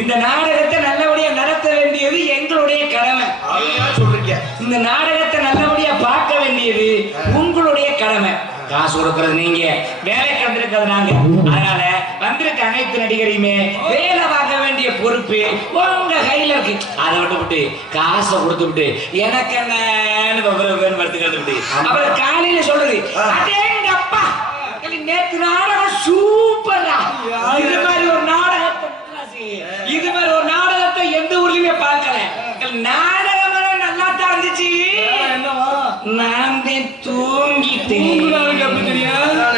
இந்த நாடகத்தை நல்லபடியா நடத்த வேண்டியது எங்களுடைய கடமை. இந்த நாடகத்தை நல்லபடியா பார்க்க வேண்டியது உங்களுடைய கடமை. காசு கொடுக்கறது நீங்க, வேலைக்கு வந்திருக்கிறது நாங்க. அதனால வந்திருக்க அனைத்து நடிகரையுமே வேலை வாங்க வேண்டிய பொறுப்பு உங்க கையில இருக்கு. அதை விட்டு காசை கொடுத்து விட்டு எனக்கு என்னன்னு அப்புறம் காலையில சொல்றது அப்பா நேற்று நாடகம் சூப்பரா, இது மாதிரி ஒரு நாடகத்தை எந்த ஊர்லயுமே பார்க்கல. நாடகம் நல்லா தான் இருந்துச்சு. நான் தூங்கிட்டேன்,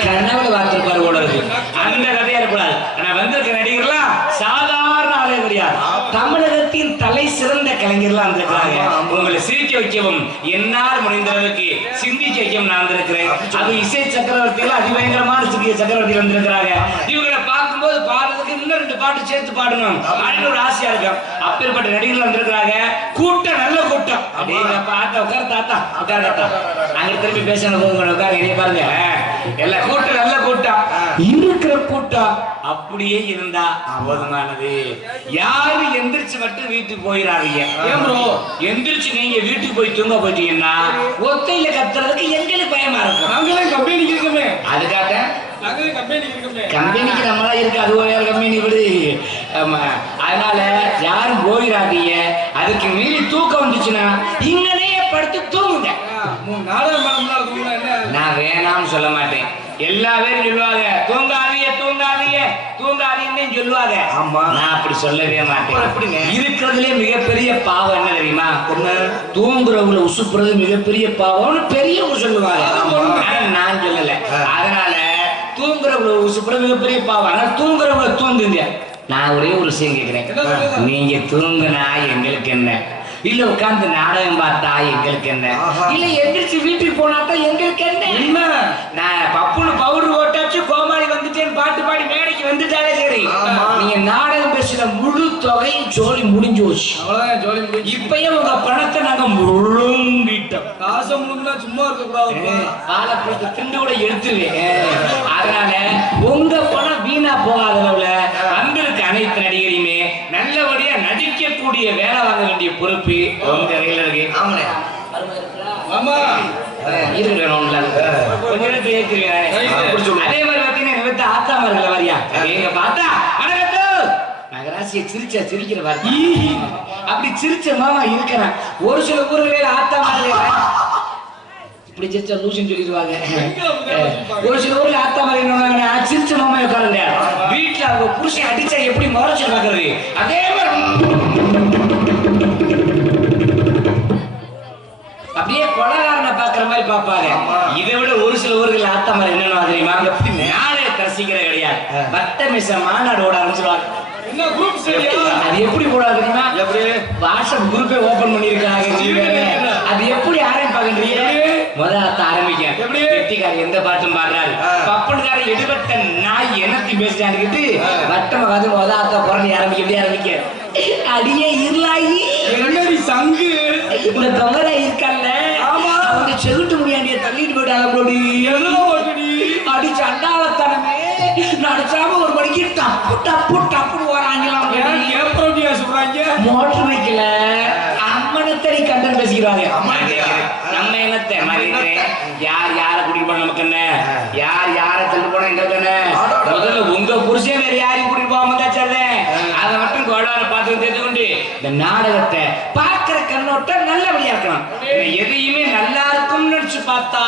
கனவுல பார்த்திருப்பாரு போல இருக்கு. அந்த கதையா இருக்கக்கூடாது. ஆனா வந்திருக்க நடிகர்லாம் சாதாரண ஆளே கிடையாது. தமிழகத்தின் தலை சிறந்த கலைஞர்லாம் வந்திருக்கிறாங்க. உங்களை சிரிக்க வைக்கவும் என்னால் முடிந்தளவுக்கு சிந்திக்க வைக்கவும் நான் வந்திருக்கிறேன். அது இசை சக்கரவர்த்திகள் அதிபயங்கரமான சக்கரவர்த்திகள் வந்திருக்கிறாங்க. இவங்களை பார்க்கும்போது பாடுறதுக்கு இன்னும் 2 பாட்டு சேர்த்து பாடணும் அப்படின்னு ஒரு ஆசையா இருக்கும். அப்பேற்பட்ட நடிகர்கள் வந்திருக்கிறாங்க. கூட்டம் நல்ல கூட்டம். உட்கார தாத்தா உட்கார தாத்தா அங்க திரும்பி பேசணும் உட்கார பாருங்க. எல்லா கூட்டம் நல்ல கூட்டம். இருக்கிற கூட்டம் அப்படியே இருந்தா போதுமானது. யாரு எந்திரிச்சு மட்டும் வீட்டுக்கு போயிடாதீங்க. எந்திரிச்சு நீங்க வீட்டுக்கு போய் தூங்க போயிட்டீங்கன்னா ஒத்தையில கத்துறதுக்கு எங்களுக்கு பயமா இருக்கும். நாங்களே கம்பெனிக்கு இருக்கோமே, அதுக்காக கம்பெனிக்கு நம்மளா இருக்கு. அது ஒரு கம்பெனி விடு. அதனால யாரும் போயிடாதீங்க. அதுக்கு மீறி தூக்கம் வந்துச்சுன்னா இங்கனே படுத்து தூங்குங்க. நான் வேணாம்னு சொல்ல மாட்டேன். எல்லா பேரும் சொல்லுவாங்க தூங்காதீங்க தூங்காதீங்க தூங்காதீங்கன்னு சொல்லுவாங்க. நான் அப்படி சொல்லவே மாட்டேன். இருக்கிறதுலே மிகப்பெரிய பாவம் என்ன தெரியுமா? தூங்குறவங்களை உசுப்புறது மிகப்பெரிய பாவம்னு பெரியவங்க சொல்லுவாங்க. நான் சொல்லல. அதனால தூங்குறவங்களை உசுப்புறது மிகப்பெரிய பாவம். ஆனா தூங்குறவங்களை தூங்குங்க. நான் ஒரே ஒரு விஷயம் கேட்கிறேன். நீங்க தூங்குனா எங்களுக்கு என்ன? இல்ல உட்கார்ந்து நாடகம் பார்த்தா எங்களுக்கு என்ன? இல்ல எந்திரிச்சு வீட்டுக்கு போனாதான் எங்களுக்கு என்ன? நான் பப்புனு பவுடர் போட்டாச்சு கோமாளி வந்துட்டேன்னு பாட்டு பாடி மேடைக்கு வந்துட்டாலே சரி. நீங்க நாடகம் பேசின முழு தொகையும் ஜோலி முடிஞ்சு போச்சு. அவ்வளவுதான் ஜோலி முடிஞ்சு. இப்பயே உங்க பணத்தை நாங்க முழுங்கிட்டோம். காசை முழுங்கினா சும்மா இருக்கக்கூடாது. பாலை கொடுத்து திண்டு கூட எடுத்துருவேன். அதனால உங்க பணம் வீணா போகாதளவுல வந்திருக்க அனைத்து நடிகரையுமே நல்லபடியா நடிக்கக்கூடிய வேலை வாங்க வேண்டிய பொறுப்பு உங்க கையில இருக்கு. ஆமா அதே மாதிரி பாத்தீங்கன்னா ஆத்தாமர்கள் வரியா எங்க பார்த்தா நகராசிய சிரிச்சா சிரிக்கிற வாரி அப்படி சிரிச்ச மாமா இருக்கிறான். ஒரு சில ஊர்களில் ஆத்தாமர்கள் இப்படி சிரிச்சா லூசுன்னு சொல்லிடுவாங்க. ஒரு சில ஊர்ல ஆத்தாமர்கள் சிரிச்ச மாமா உட்காருங்க வீட்டுல அவங்க புருஷன் அடிச்சா எப்படி முறைச்சு பாக்குறது அதே மாதிரி அப்படியே கொலகாரனை பாக்குற மாதிரி பாப்பாங்க. இதை விட ஒரு சில ஊர்கள் ஆத்தாமரை என்னன்னு தெரியுமா? நாடகத்தை ரசிக்கிற கிடையாது. வட்ட மிச மாநாடு ஓட ஆரம்பிச்சிருவாங்க. அது எப்படி போடாது தெரியுமா? வாட்ஸ்அப் குரூப்பே ஓபன் பண்ணிருக்காங்க. அது எப்படி ஆரம்பிப்பாங்க? முதல்ல ஆரம்பிக்க வெட்டிக்காரர் எந்த பாட்டும் பாடுறாரு பப்பனுக்கார எடுபட்ட நாய் என்னத்தி பேசுறான்னு வட்டம காது முதல்ல புறணி ஆரம்பிக்க எப்படி ஆரம்பிக்க அடியே இருளாயி என்னடி சங்கு இந்த தொங்கரை இருக்கல்ல அவங்க செவிட்டு முடியாண்டிய தள்ளிட்டு போயிட்டாங்க. அடிச்சு அண்டாவத்தனமே நடிச்சாம ஒரு மணிக்கு டப்பு டப்பு டப்புன்னு வராங்களாம். சொல்றாங்க மோட்டர் வைக்கல அம்மனத்தடி கண்டன் பேசிக்கிறாங்க. நம்ம என்னத்தை யார் யாரை கூட்டிட்டு போன நமக்கு என்ன யார் யாரை தள்ளி போனா எங்களுக்கு என்ன முதல்ல உங்க புருஷன் வேற யாரையும் கூட்டிட்டு போகாம தாச்சல்ல அதை மட்டும் கோடார பார்த்து தெரிஞ்சுக்கொண்டு இந்த நாடகத்தை பார்க்கிற கண்ணோட்டம் நல்லபடியா இருக்கலாம். எதையுமே நல்லா இருக்கும்னு நினைச்சு பார்த்தா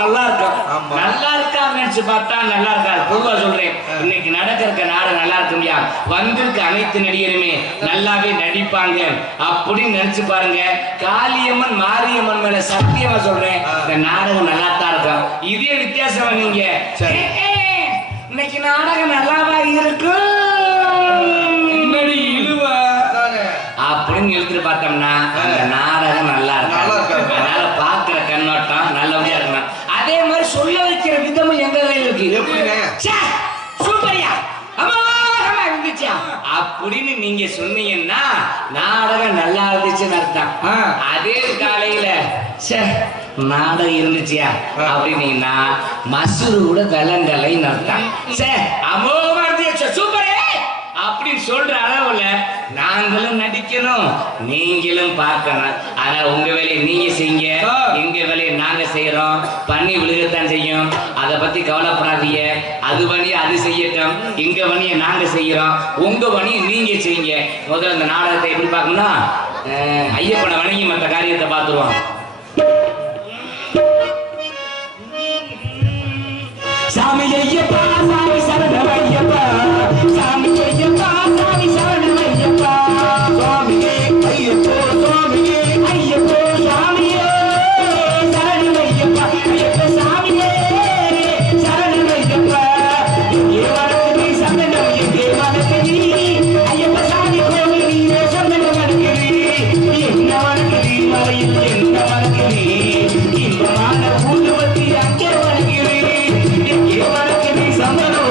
நல்லா இருக்கும் நல்லா இருக்கான்னு நினைச்சு பார்த்தா நல்லா இருக்காது. பொதுவா சொல்றேன் இன்னைக்கு நடக்கிற நாடகம் நல்லா இருக்க முடியாது. வந்திருக்க அனைத்து நடிகருமே நல்லாவே நடிப்பாங்க அப்படின்னு நினைச்சு பாருங்க. காளியம்மன் மாரியம்மன் மேல சத்தியமா சொல்றேன் இந்த நாடகம் நல்லா தான் இருக்கும். இதே வித்தியாசம் நீங்க இன்னைக்கு நாடகம் நல்லாவா இருக்கு அப்படின்னு எழுதிட்டு பார்த்தோம்னா அந்த நாடகம் நல்லா இருக்கும். அதனால பாக்குற கண்ணோட்டம் நல்லபடியா இருக்கணும். அதே மாதிரி சொல்ல வைக்கிற விதமும் எங்க கையில் இருக்கு. சூப்பரியா அப்படின்னு நீங்க சொன்னீங்கன்னா நாடகம் நல்லா இருந்துச்சுன்னு அர்த்தம். அதே காலையில நாடகம் இருந்துச்சியா அப்படின்னீங்கன்னா மசூரு கூட விலங்கலைன்னு அர்த்தம். அமோகமா இருந்துச்சு சூப்பரே அப்படின்னு சொல்ற அளவுல நாங்களும் நடிக்கணும் நீங்களும் பார்க்கணும். ஆனா உங்க வேலையை நீங்க செய்யுங்க எங்க வேலையை நாங்க செய்யறோம். பண்ணி விழுகத்தான் செய்யும். அதை பத்தி கவலைப்படாதீங்க. அது பண்ணிய அது செய்யட்டும். எங்க பணியை நாங்க செய்யறோம். உங்க பணியை நீங்க செய்யுங்க. முதல்ல இந்த நாடகத்தை எப்படி பார்க்கணும்னா ஐயப்பனை வணங்கி மற்ற காரியத்தை பார்த்துருவோம். சாமி ஐயப்பா சாமி சரணம் ஐயப்பா சாமி ஐயப்பா சாமி சரணம் ஐயப்பா சுவாமியே ஐயப்போ சுவாமியே ஐயப்போ சுவாமியே சரணம் ஐயப்பா ஐயப்ப சாமியே சரணம் ஐயப்பா எங்கே வணங்குதி சந்தனம் எங்கே வணங்குதி ஐயப்ப சாமி கோவில் நீரே சந்தனம் வணங்குதி என்ன வணங்குதி மலையில் என்ன வணங்குதி இன்பமான ஊதுவத்தி அங்கே வணங்குதி சந்தனம்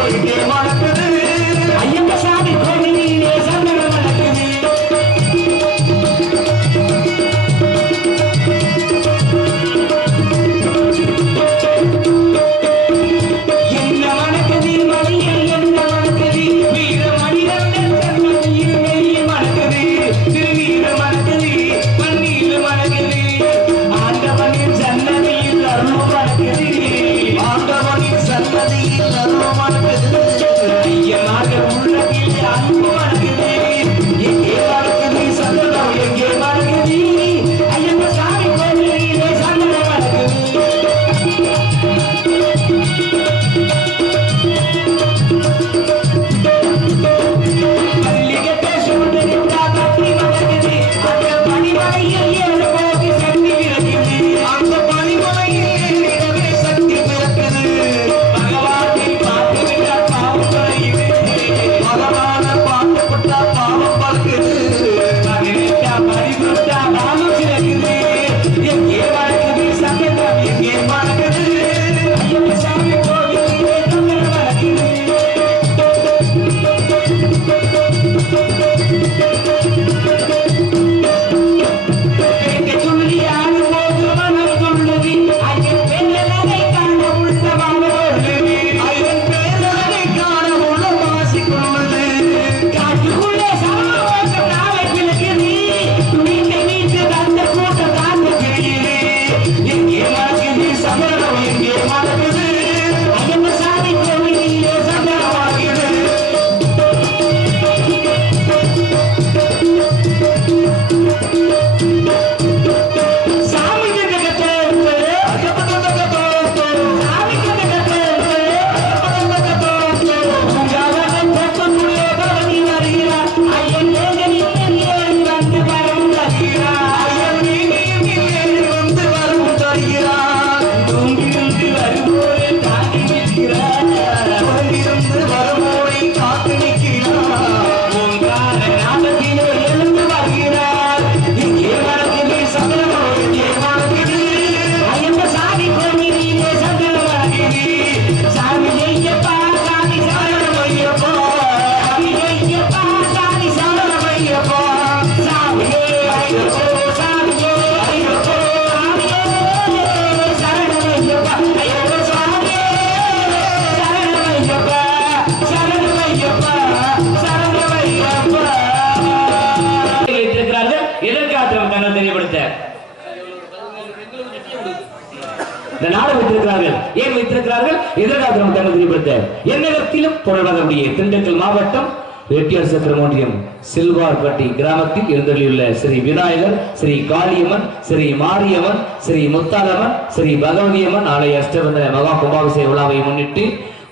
வைத்திருக்கிறார்கள். ஏன் வைத்திருக்கிறார்கள்? எதிர்காலத்தில் நம்ம தங்கள் தெரியப்படுத்த எந்நகரத்திலும் தொடர்புடைய திண்டுக்கல் மாவட்டம் ரெட்டியார் சத்திரம் ஒன்றியம் செல்வார்பட்டி கிராமத்தில் எழுந்தருளியுள்ள ஸ்ரீ விநாயகர், ஸ்ரீ காளியம்மன், ஸ்ரீ மாரியம்மன், ஸ்ரீ முத்தாலம்மன், ஸ்ரீ பகவதியம்மன் ஆலய அஷ்டபந்தன மகா கும்பாபிஷேக விழாவை முன்னிட்டு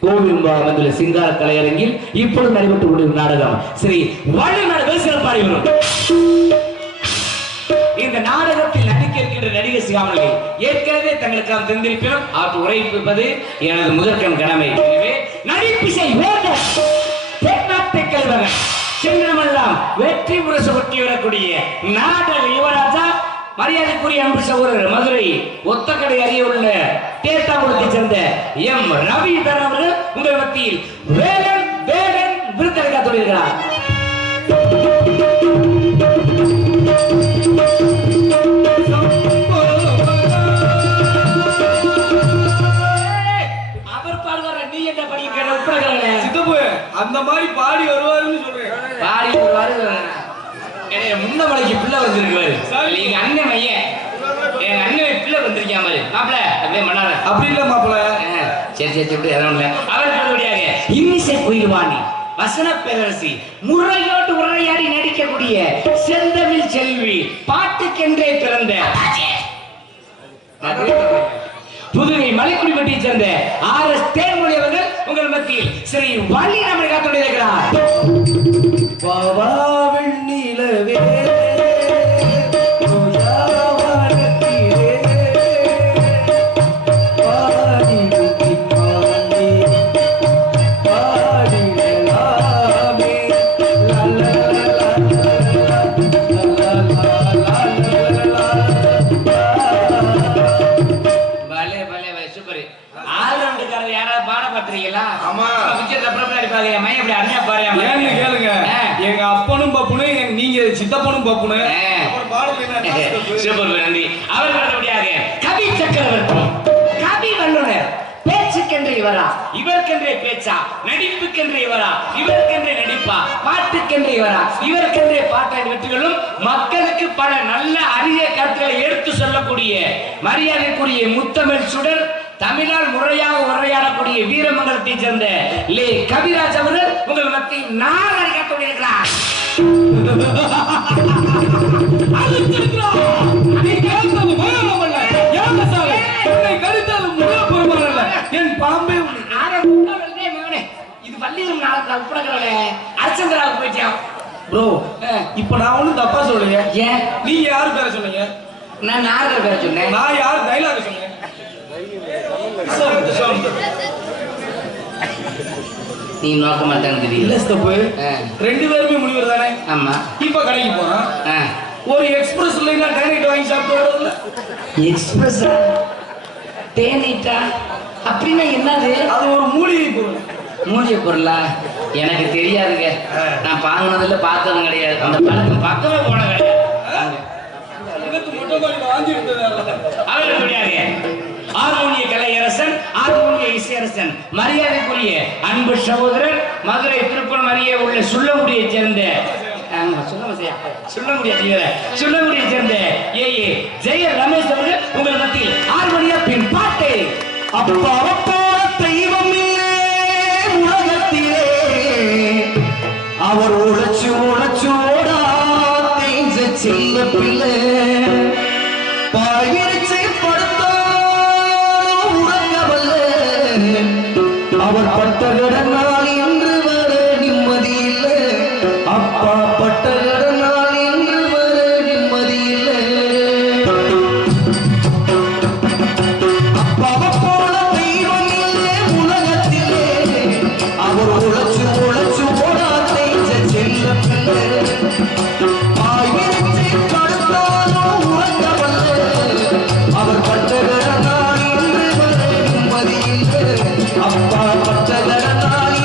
கோவில் அமைந்துள்ள சிங்கார கலையரங்கில் இப்பொழுது நடைபெற்றுக் கொண்டிருக்கும் நாடகம் ஸ்ரீ வள்ளி நாடகம் சிறப்பாடி வரும். இந்த நாடகத்தில் நடிக்க இருக்கின்ற நடிகர் சிகாமலை ஏற்கனவே தங்களுக்காக தெரிந்திருப்பினும் அவற்றை உரைப்பது எனது முதற்கண் கடமை. எனவே நடிப்பிசை வேந்தர் தென்னாட்டை கல்வகன் சின்னமெல்லாம் வெற்றி முரசு கொட்டி வரக்கூடிய நாடக யுவராஜா மரியாதைக்குரிய அன்பு சகோதரர் மதுரை ஒத்தக்கடை அருகே உள்ள தேட்டாங்குளத்தை சேர்ந்த எம் ரவிதரன் அவர்கள் உங்கள் மத்தியில் வேலன் வேலன் விருந்தளிக்க தொடர்கிறார். அவர் பாடுவார, நீ என்ன படிக்கிற சித்தப்பு அந்த மாதிரி பாடி வருவாருன்னு சொல்றேன். பாடி வருவாரு. முன்ன மலைக்கு பிள்ளை வந்திருக்காரு. எங்க அண்ணன் மையன், எங்க அண்ணன் பிள்ளை வந்திருக்கா மாதிரி மாப்பிள்ள அப்படியே மன்னார அப்படி இல்ல மாப்பிள்ள. சரி சரி சரி அவர் சொல்லுபடியாக இன்னிசை குயில்வாணி வசன பேரரசி முறையோடு உரையாடி நடிக்கக்கூடிய செந்தமிழ் செல்வி பாட்டுக்கென்றே பிறந்த புதுவை மலைக்குடிப்பட்டியை சேர்ந்த RS தேன்மொழி அவர்கள் உங்கள் மத்தியில் ஸ்ரீ வள்ளி நம்மை காத்துடைய இருக்கிறார். வெண்ணிலவே எங்க அப்பனும் பப்புனு நீங்க சித்தப்பனும் பப்புனு நன்றி. கவி சக்கரவர்த்தி, கவி வல்லுனர், பேச்சுக்கென்று இவரா, இவருக்கென்றே பேச்சா, நடிப்புக்கென்று இவரா, இவருக்கென்றே நடிப்பா, பாட்டுக்கென்று இவரா, இவருக்கென்றே பாட்டாளி வெற்றிகளும் மக்களுக்கு பல நல்ல அரிய கருத்துக்களை எடுத்து சொல்லக்கூடிய மரியாதைக்குரிய முத்தமிழ் சுடர் தமிழால் முறையாக உரையாடக்கூடிய வீரமங்கலத்தை சேர்ந்த லே கவிராஜ் அவர்கள் உங்கள் மத்தியில் நாள் காத்துள்ளார். என் பாம்பே இது வள்ளியும் நாளுக்கு உட்படுகிறவளே அர்ச்சந்திராவுக்கு போயிட்டான். ப்ரோ இப்ப நான் ஒண்ணும் தப்பா சொல்லுங்க. ஏன் நீங்க யாரு பேர சொன்னீங்க? நான் நாரத பேர சொன்னேன். நான் யாரு டைலாக் சொன்னேன்? நீ நோக்க மாட்டேன்னு தெரியல. தப்பு. ரெண்டு பேருமே முனிவர் தானே? ஆமா. இப்ப கடைக்கு போறோம். ஒரு எக்ஸ்பிரஸ் இல்லைன்னா தேநீட் வாங்கி சாப்பிட்டு வரதுல. எக்ஸ்பிரஸ் தேநீட்டா அப்படின்னா என்னது? அது ஒரு மூலிகை பொருள். மூலிகை பொருளா? எனக்கு தெரியாதுங்க. நான் வாங்கினதுல பார்த்ததும் கிடையாது. அந்த பழக்கம் பக்கமே போன கிடையாது. ஹார்மோனிய கலையரசன், ஹார்மோனிய இசையரசன், மரியாதைக்குரிய அன்பு சகோதரர் மதுரை திருப்பூர் அருகே உள்ள சுள்ளமுடியை சேர்ந்த சுள்ளமுடியை சேர்ந்த ஏ ஜெய ரமேஷ் அவர்கள் உங்கள் மத்தியில் ஹார்மோனிய பின் பாட்டு. அப்பா தெய்வம் உலகத்திலே அவர் உழைச்சு உழைச்சோடா தேஞ்ச செல்ல பிள்ளை பாயிரச்சை படுத்தாலும் உறங்கவல்ல அவர் பட்ட கடனால் இன்று வர நிம்மதி இல்லை. அப்பா பட்ட கடனால் இன்று வர நிம்மதி இல்லை. அப்பாவை போல தெய்வம் இல்லை உலகத்திலே அவர் உழைச்சு உழைச்சு ஓடா தேஞ்ச செல்ல பிள்ளை பாயிரச்சை படுத்தாலும் உறங்கவல்ல அவர் பட்டகரனால் இன்று வரை நிம்மதி இல்லை. அப்பா பட்டகரனால்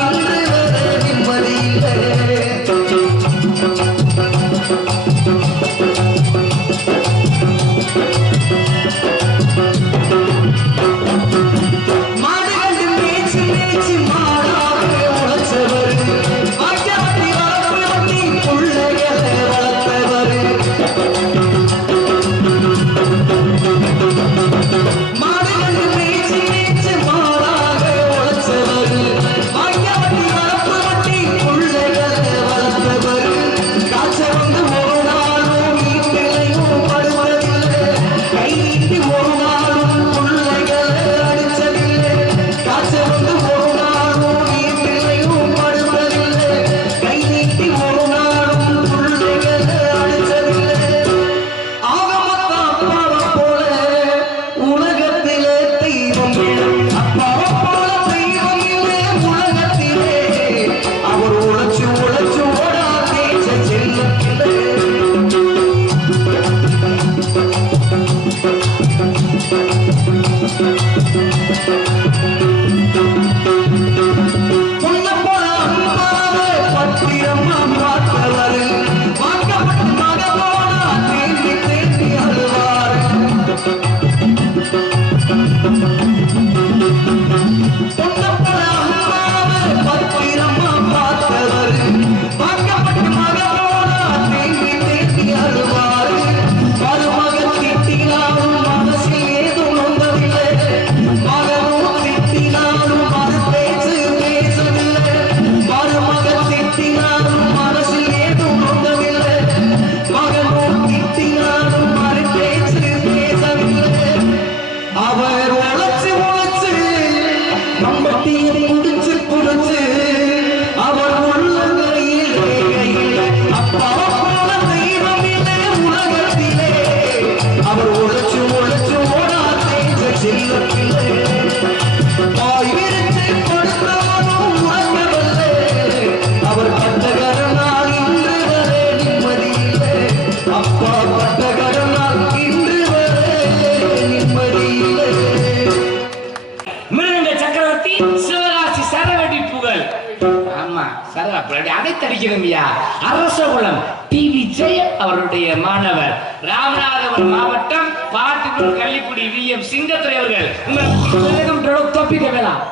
அடைத்தடிக்கிறோம்யா. அரசகுலம் டிவி ஜெயம் அவருடைய மாணவர், ராமநாதபுரம் மாவட்டம் பாட்டுக்குள் கள்ளிக்குடி விஎம் சிங்கத்துறை அவர்கள் உங்களுக்கு தொப்பிக்க வேணாம்.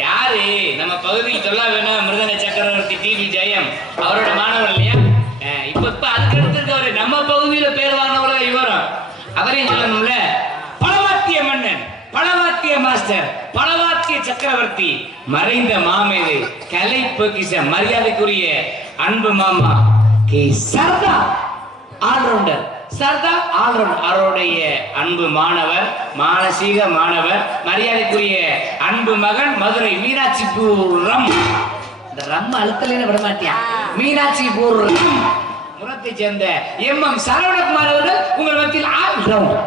யாரு நம்ம பகுதிக்கு சொல்ல வேணும், மிருதன சக்கரவர்த்தி டிவி ஜெயம் அவரோட மாணவர் இல்லையா? இப்ப அதுக்கு எடுத்திருக்கவரு நம்ம பகுதியில பேர் வாங்கினவர இவரும் அவரையும் சொல்லணும்ல. பலவாத்திய மன்னன், பலவாத்திய மாஸ்டர், பலவாத்திய சக்கரவர்த்தி, மறைந்த மாமேதை, கலை பொக்கிஷ, மரியாதைக்குரிய அன்பு மாமா கே சரதா, ஆல்ரவுண்டர் சர்தார் ஆல்ரவுண்டர் அவருடைய அன்பு மாணவர், மானசீக மாணவர், மரியாதைக்குரிய அன்பு மகன், மதுரை மீனாட்சிபுரம். இந்த ரம் அழுத்தலைன்னு விட மாட்டியா? மீனாட்சிபுரம் முரத்தை சேர்ந்த MM சரவணகுமார் அவர்கள் உங்கள் மத்தியில் ஆல்ரவுண்டர்.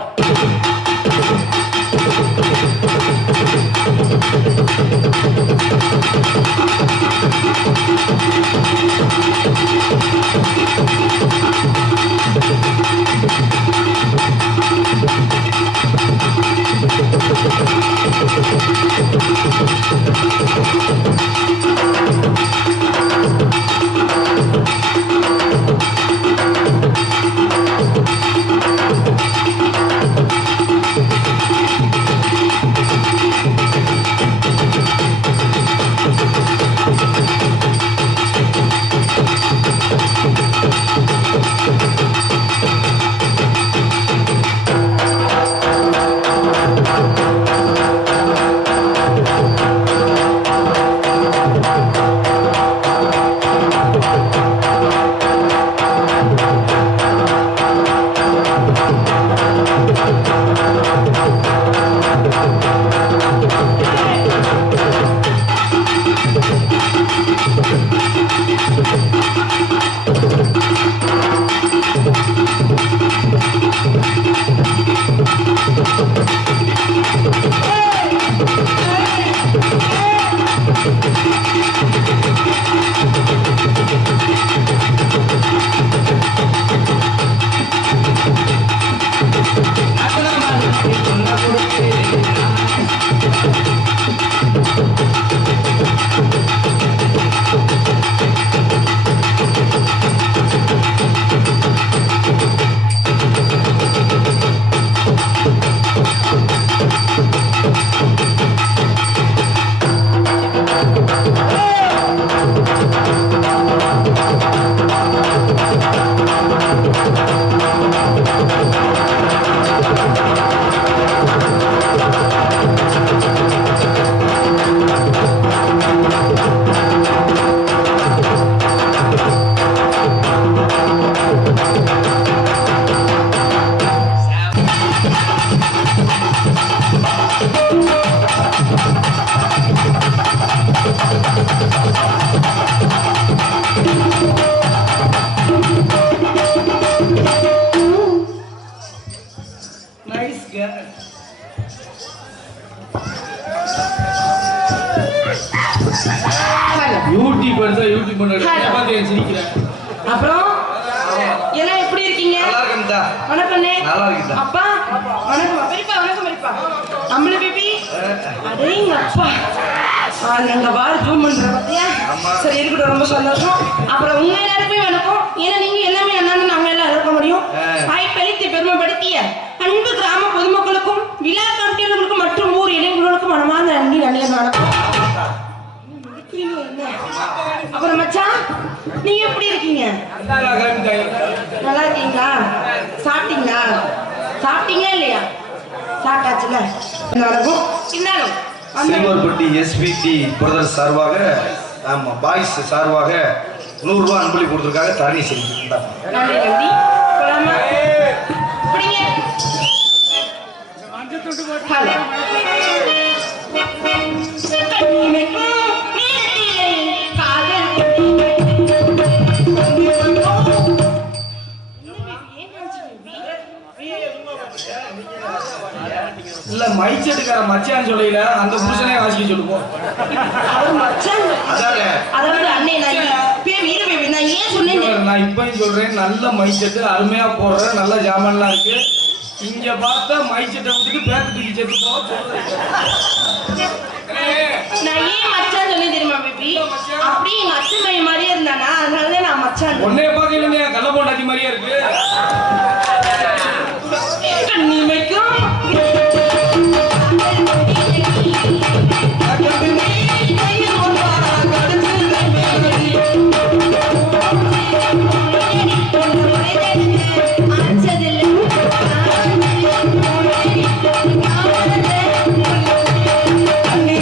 அப்புறம் எல்லாம் எப்படி இருக்கீங்க? வணக்கம் அப்பா. வணக்கம் பெரியப்பா. வணக்கம் பெரியப்பா. அம்மள பேபி. அடேங்க அப்பா. நாங்க வார ஜூம் பண்றோம் பாத்தியா? சரி இருக்கட்டும், ரொம்ப சந்தோஷம். அப்புறம் உங்க எல்லாருக்குமே வணக்கம். ஏன்னா நீங்க எல்லாமே அண்ணான்னு நாங்க எல்லாம் இருக்க முடியும். வாய்ப்பளித்து பெருமைப்படுத்திய அன்பு கிராம பொதுமக்களுக்கும் விழா கமிட்டியாளர்களுக்கும் மற்றும் ஊர் இளைஞர்களுக்கும் மனமார்ந்த நன்றி. வணக்கம். அப்புறம் மச்சான், நீங்க எப்படி இருக்கீங்க? நல்லா இருக்கீங்களா? சாப்பிட்டீங்களா? சாப்பிட்டீங்களா இல்லையா? சாப்பிட்டாச்சுல. இருந்தாலும் சீவர்பட்டி SBT பிரதர் சார்பாக, ஆமா பாய்ஸ் சார்பாக 100 ரூபாய் அன்பளி கொடுத்துருக்காங்க. தரணி செஞ்சு நன்றி நன்றி. போலாமா? பிடிங்க. ஹலோ. இல்ல மைச்செட்டுக்கார மச்சான் சொல்லையில அந்த புருஷனே வாசிக்க சொல்லுவோம். அதாவது அண்ணே நான் ஏன் சொன்னேன், நான் இப்பயும் சொல்றேன், நல்ல மைச்செட்டு அருமையா போடுற நல்ல ஜாமான்லாம் இருக்கு. இங்க பார்த்தா மைச்செட்டை விட்டுட்டு பேக்கெட்டுக்கு செட்டு போக நான் ஏன் மச்சான் சொன்னேன் தெரியுமா பேபி? அப்படியே எங்க அச்சன் பையன் மாதிரியே இருந்தானா, அதனாலதான் நான் மச்சான். ஒன்னே பாக்கல கள்ள போண்டாட்டி மாதிரியே இருக்கு. நீ வைக்கும் கண்ணே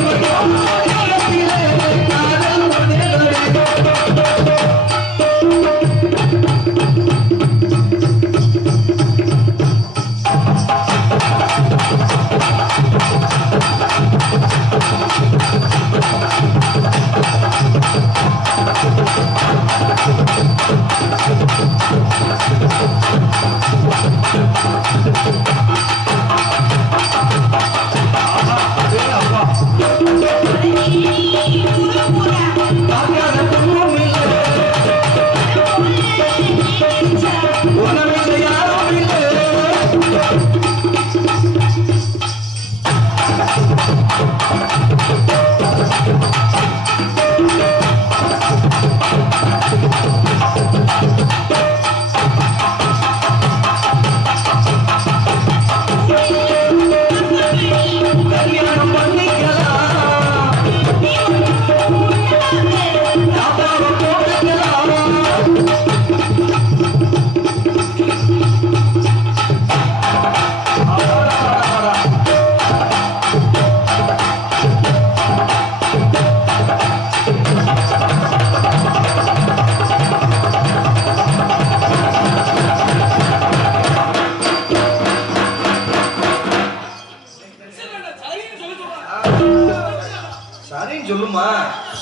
அப்படின்னு சொல்லுமா.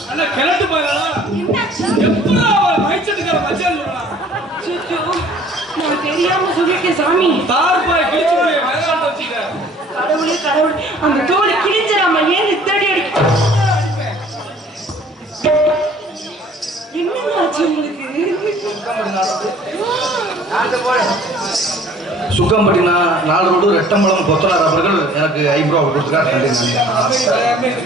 அண்ணா கிளட்டு போயிடா. எப்படா மைச்சத்துக்கார மச்சான் சொல்றான். சுச்சு நான் தெரியாம சொல்லிட்டேன் சாமி. தார் பாய் கிழிச்சு போய் வேதாந்த வச்சிக்க. கடவுளே கடவுள் அந்த தோலை கிழிஞ்சிராம ஏன் இத்தடி அடி. என்ன ஆச்சு உங்களுக்கு? சுக்கம்பட்டினா 4 ரோடு ரெட்டம்பலம் கொத்தனார் அவர்கள் எனக்கு ஐப்ரோ கொடுத்துருக்காரு. நன்றி.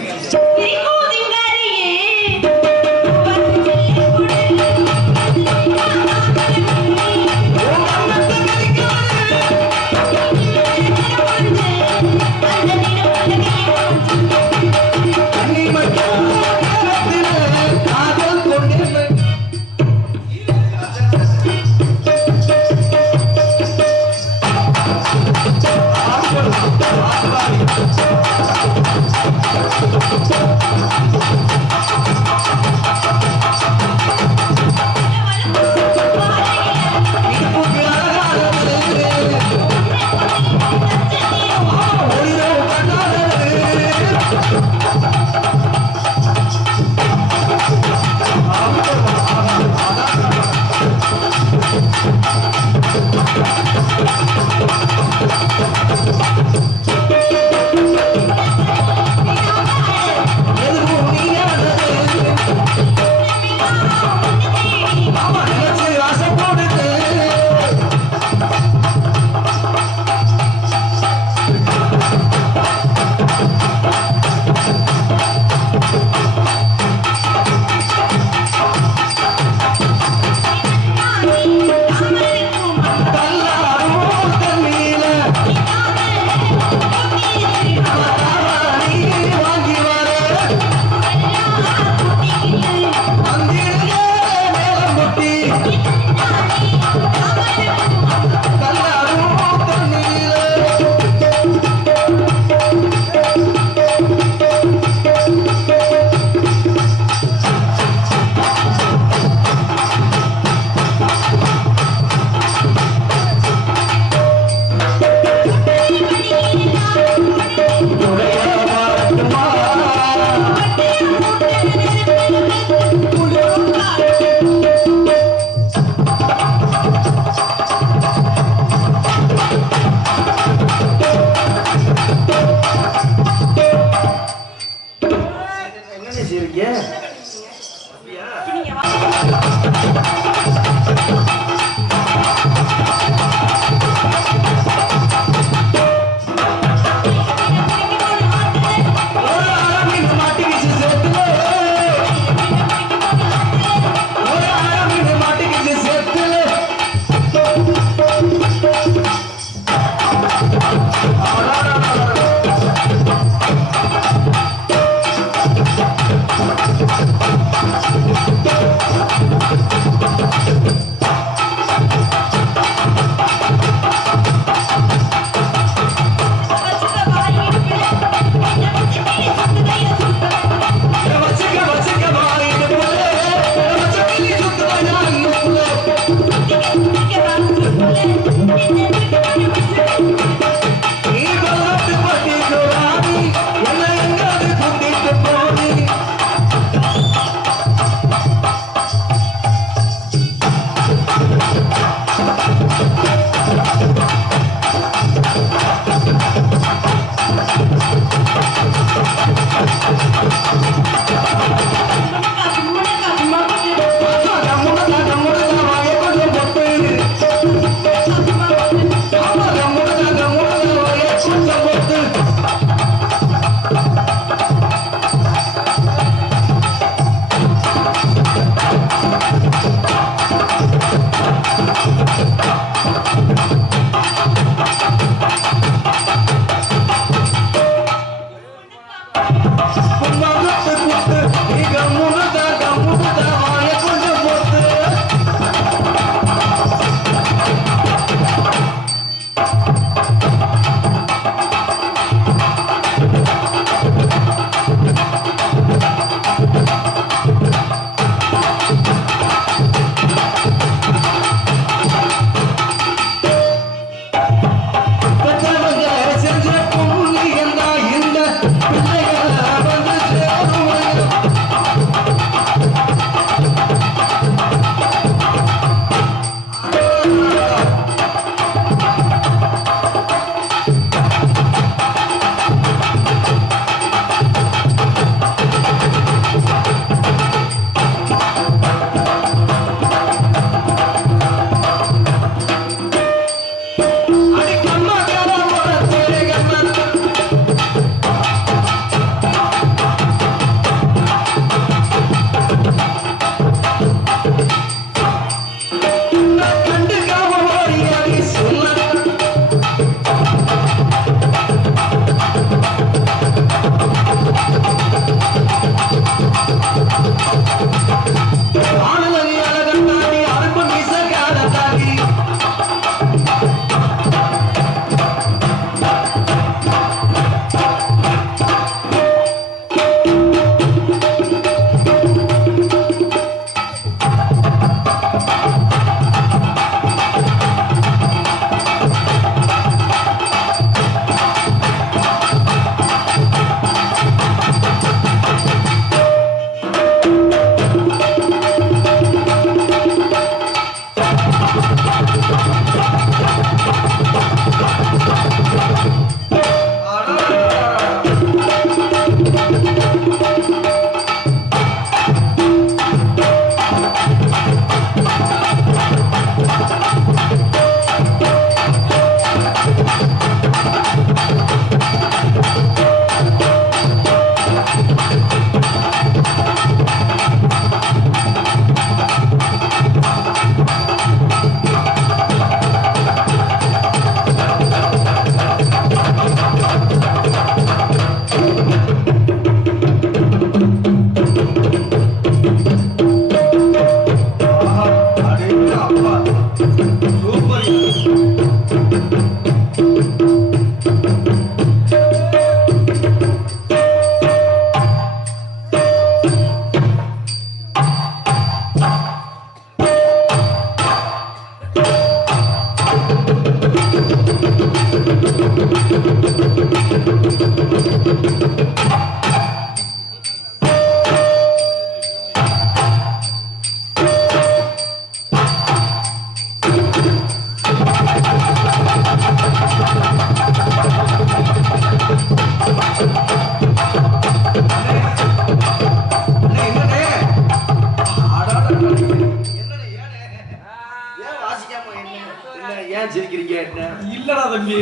இல்லடா தம்பி,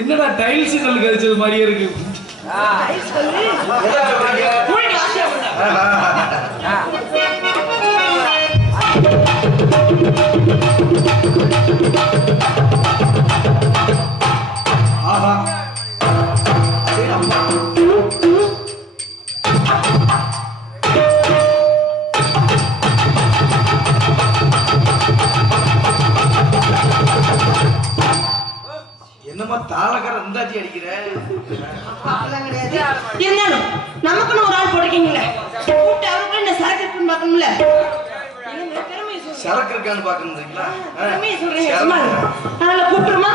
என்னடா டைல்ஸ் கல் கழிச்சது மாதிரியே இருக்கு. ஆஹா அதே அம்மா என்னமா தாளக்கார இருந்தாச்சி அடிக்கிற? இருந்தாலும் நமக்குன்னு ஒரு ஆள் போட்டிருக்கீங்களே, கூப்பிட்டு அவருக்கு என்ன சரக்கு இருக்குன்னு பார்க்கணும்ல. சரக்கு இருக்கான்னு பாக்கணுங்களா? சொல்றீங்க சும்மா அதனால கூப்பிட்டுருமா?